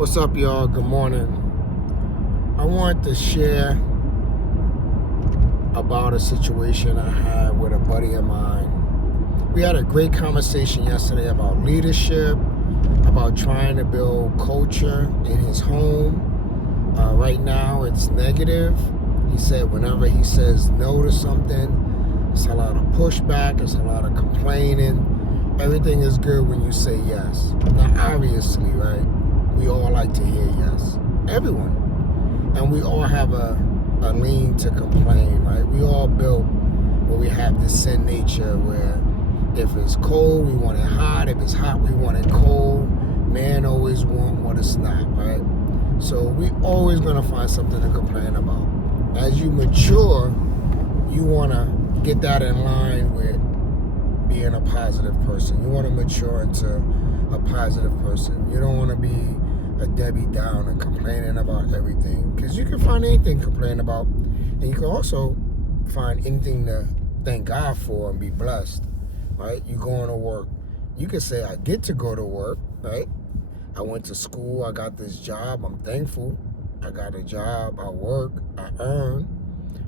What's up, y'all? Good morning. I want to share about a situation I had with a buddy of mine. We had a great conversation yesterday about leadership, about trying to build culture in his home. Right now, it's negative. He said whenever he says no to something, it's a lot of pushback, it's a lot of complaining. Everything is good when you say yes. Now, obviously, right? We all like to hear yes. Everyone. And we all have a lean to complain, right? We all built where we have this sin nature where if it's cold, we want it hot. If it's hot, we want it cold. Man always want what it's not, right? So we always gonna find something to complain about. As you mature, you wanna get that in line with being a positive person. You wanna mature into a positive person. You don't wanna be a Debbie Downer complaining about everything, because you can find anything to complain about, and you can also find anything to thank God for and be blessed, right? You going to work, you can say I get to go to work, right? I went to school, I got this job, I'm thankful. I got a job, I work, I earn.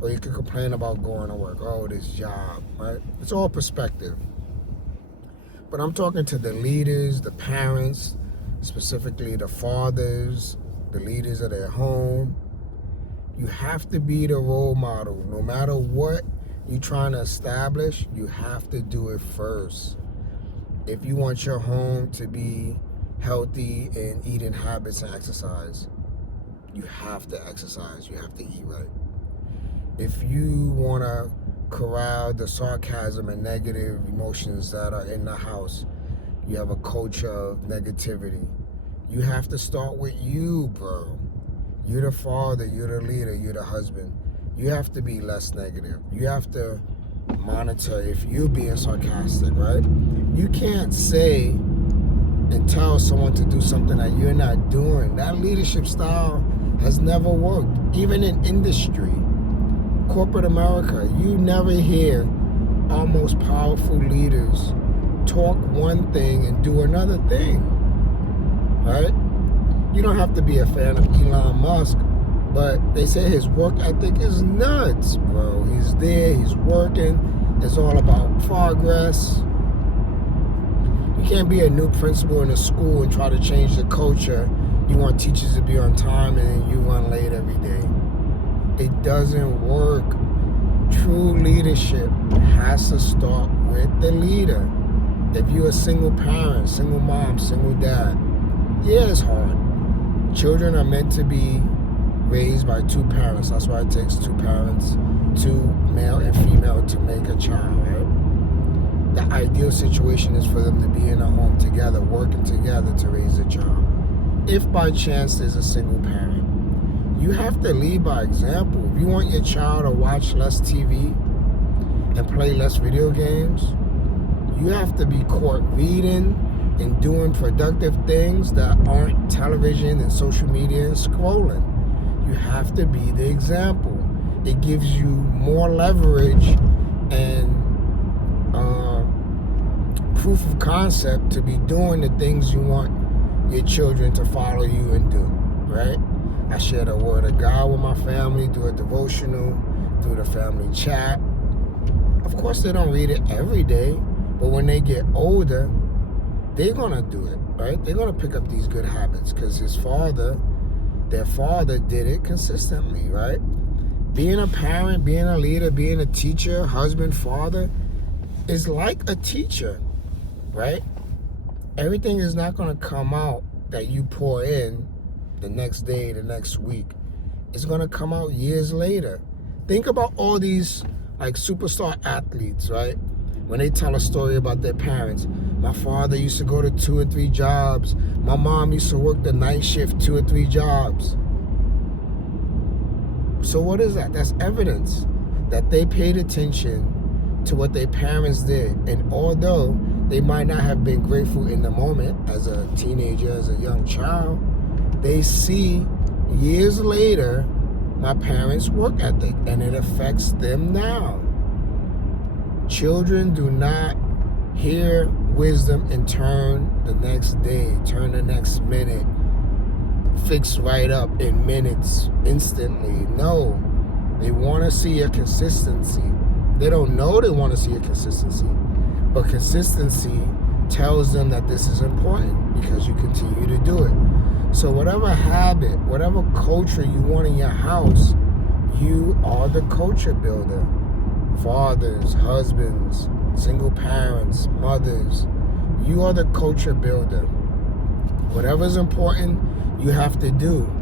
Or you can complain about going to work, oh, this job, right? It's all perspective. But I'm talking to the leaders, the parents, specifically the fathers, the leaders of their home. You have to be the role model. No matter what you're trying to establish, you have to do it first. If you want your home to be healthy in eating habits and exercise, you have to exercise. You have to eat right. If you want to corral the sarcasm and negative emotions that are in the house, you have a culture of negativity. You have to start with you, bro. You're the father, you're the leader, you're the husband. You have to be less negative. You have to monitor if you're being sarcastic, right? You can't say and tell someone to do something that you're not doing. That leadership style has never worked, even in industry. Corporate America, you never hear our most powerful leaders talk one thing and do another thing, right? You don't have to be a fan of Elon Musk, but they say his work ethic is nuts, bro. He's there, he's working. It's all about progress. You can't be a new principal in a school and try to change the culture. You want teachers to be on time and then you run late every day. It doesn't work. True leadership has to start with the leader. If you're a single parent, single mom, single dad, yeah, it's hard. Children are meant to be raised by two parents. That's why it takes two parents, two male and female, to make a child, right? The ideal situation is for them to be in a home together, working together to raise a child. If by chance there's a single parent, you have to lead by example. If you want your child to watch less TV and play less video games, you have to be caught reading and doing productive things that aren't television and social media and scrolling. You have to be the example. It gives you more leverage and proof of concept to be doing the things you want your children to follow you and do, right? I share the word of God with my family, do a devotional, do the family chat. Of course, they don't read it every day, but when they get older, they're gonna do it, right? They're gonna pick up these good habits because their father did it consistently, right? Being a parent, being a leader, being a teacher, husband, father, is like a teacher, right? Everything is not gonna come out that you pour in the next day, the next week. It's gonna come out years later. Think about all these like superstar athletes, right? When they tell a story about their parents. My father used to go to 2 or 3 jobs. My mom used to work the night shift, 2 or 3 jobs. So what is that? That's evidence that they paid attention to what their parents did. And although they might not have been grateful in the moment as a teenager, as a young child, they see years later my parents' work ethic, and it affects them now. Children do not hear wisdom and turn the next day, turn the next minute. fix right up in minutes, instantly. No, they want to see a consistency. They don't know they want to see a consistency, but consistency tells them that this is important because you continue to do it. So whatever habit, whatever culture you want in your house, you are the culture builder. Fathers, husbands, single parents, mothers, you are the culture builder. Whatever is important, you have to do.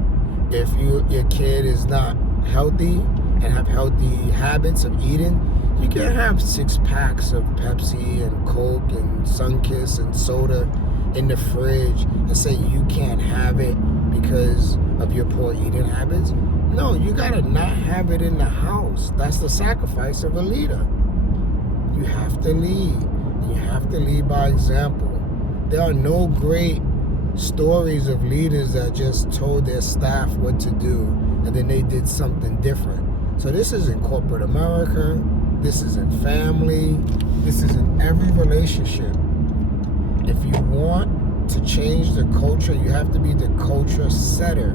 If your kid is not healthy and have healthy habits of eating, you can't have 6 packs of Pepsi and Coke and Sunkist and soda in the fridge and say you can't have it because of your poor eating habits. No, you gotta not have it in the house. That's the sacrifice of a leader. You have to lead. You have to lead by example. There are no great stories of leaders that just told their staff what to do and then they did something different. So this is in corporate America. This is in family. This is in every relationship. If you want to change the culture, you have to be the culture setter,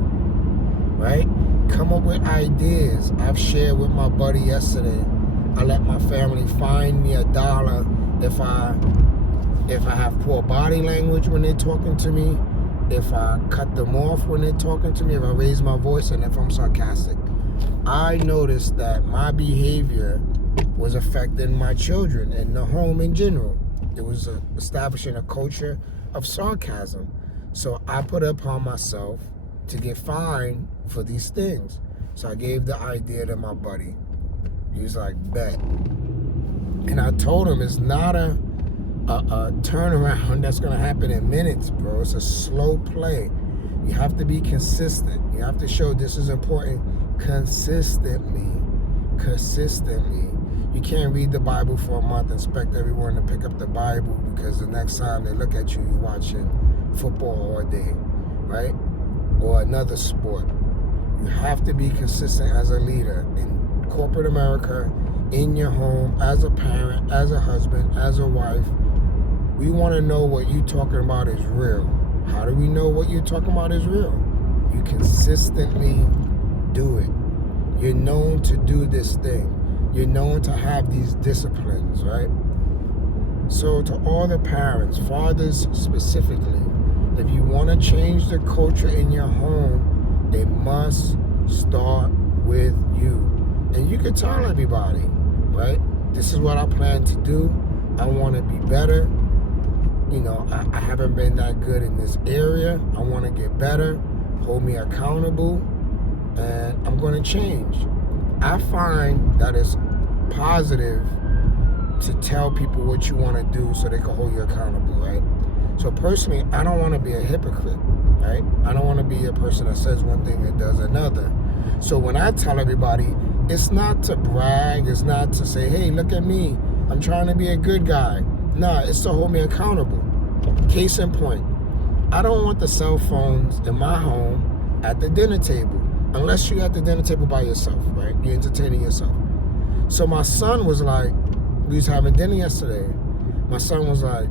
right? Come up with ideas. I've shared with my buddy yesterday. I let my family find me $1 if I have poor body language when they're talking to me, if I cut them off when they're talking to me, if I raise my voice, and if I'm sarcastic. I noticed that my behavior was affecting my children and the home in general. It was establishing a culture of sarcasm. So I put it upon myself to get fined for these things. So I gave the idea to my buddy. He was like, bet. And I told him it's not a turnaround that's going to happen in minutes, bro. It's a slow play. You have to be consistent. You have to show this is important consistently. You can't read the Bible for a month and expect everyone to pick up the Bible because the next time they look at you, you're watching football all day, right? Or another sport. You have to be consistent as a leader in corporate America, in your home, as a parent, as a husband, as a wife. We want to know what you're talking about is real. How do we know what you're talking about is real? You consistently do it. You're known to do this thing. You're known to have these disciplines, right? So to all the parents, fathers specifically, if you want to change the culture in your home, it must start with you. And you can tell everybody, right? This is what I plan to do. I want to be better. You know, I haven't been that good in this area. I want to get better. Hold me accountable. And I'm going to change. I find that it's positive to tell people what you want to do so they can hold you accountable, right? So personally, I don't want to be a hypocrite, right? I don't want to be a person that says one thing and does another. So when I tell everybody, it's not to brag, it's not to say, hey, look at me, I'm trying to be a good guy. No, it's to hold me accountable. Case in point, I don't want the cell phones in my home at the dinner table. Unless you're at the dinner table by yourself, right? You're entertaining yourself. So my son was like, we was having dinner yesterday. My son was like,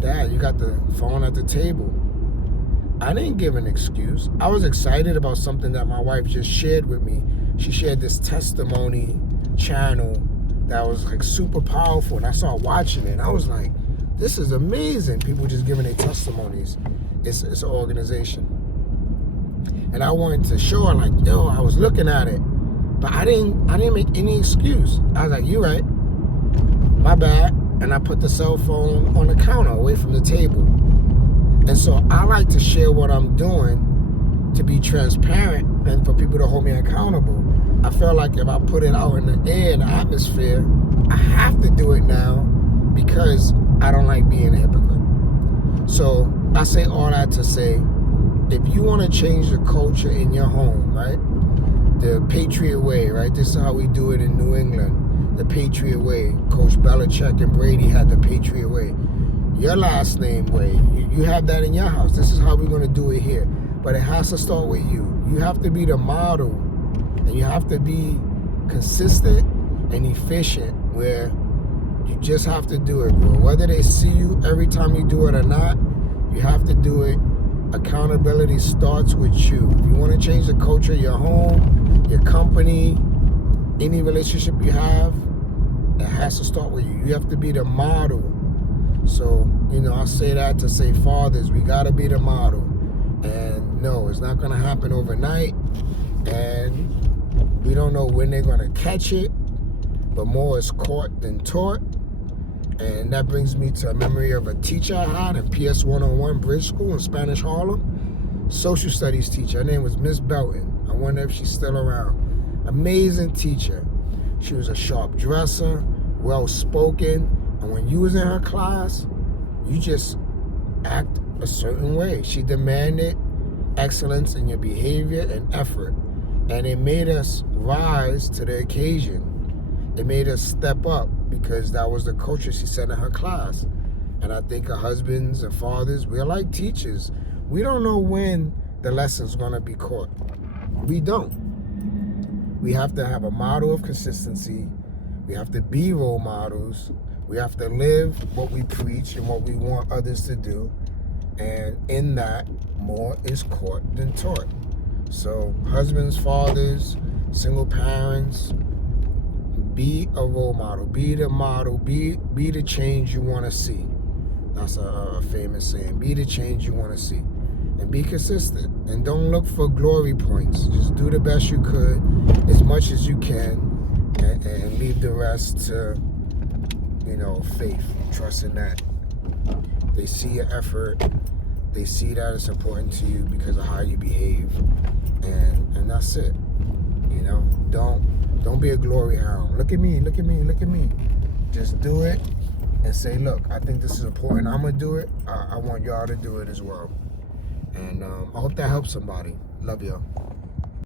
Dad, you got the phone at the table. I didn't give an excuse. I was excited about something that my wife just shared with me. She shared this testimony channel that was like super powerful. And I started watching it. And I was like, this is amazing. People just giving their testimonies. It's an organization. And I wanted to show her, like, yo, I was looking at it. But I didn't make any excuse. I was like, you right. My bad. And I put the cell phone on the counter away from the table. And so I like to share what I'm doing to be transparent and for people to hold me accountable. I feel like if I put it out in the air, in the atmosphere, I have to do it now because I don't like being a hypocrite. So I say all that to say, if you want to change the culture in your home, right? The Patriot way, right? This is how we do it in New England. The Patriot way. Coach Belichick and Brady had the Patriot way. Your last name way. You have that in your house. This is how we're going to do it here. But it has to start with you. You have to be the model. And you have to be consistent and efficient where you just have to do it, bro. Whether they see you every time you do it or not, you have to do it accountability starts with you. If you want to change the culture of your home, your company, any relationship you have, it has to start with you. You have to be the model. So, I say that to say, fathers, we got to be the model. And no, it's not going to happen overnight. And we don't know when they're going to catch it. But more is caught than taught. And that brings me to a memory of a teacher I had in PS 101 Bridge School in Spanish Harlem. Social studies teacher. Her name was Miss Belton. I wonder if she's still around. Amazing teacher. She was a sharp dresser, well-spoken. And when you was in her class, you just act a certain way. She demanded excellence in your behavior and effort. And it made us rise to the occasion. It made us step up because that was the culture she set in her class. And I think our husbands and fathers, we're like teachers. We don't know when the lesson's going to be caught. We don't. We have to have a model of consistency. We have to be role models. We have to live what we preach and what we want others to do. And in that, more is caught than taught. So husbands, fathers, single parents, be a role model. Be the model. Be the change you want to see. That's a famous saying. Be the change you want to see. And be consistent. And don't look for glory points. Just do the best you could, as much as you can, and leave the rest to, faith. Trust in that. They see your effort. They see that it's important to you because of how you behave. And that's it. Don't be a glory hound. Look at me, look at me, look at me. Just do it and say, look, I think this is important. I'm going to do it. I want y'all to do it as well. And I hope that helps somebody. Love y'all.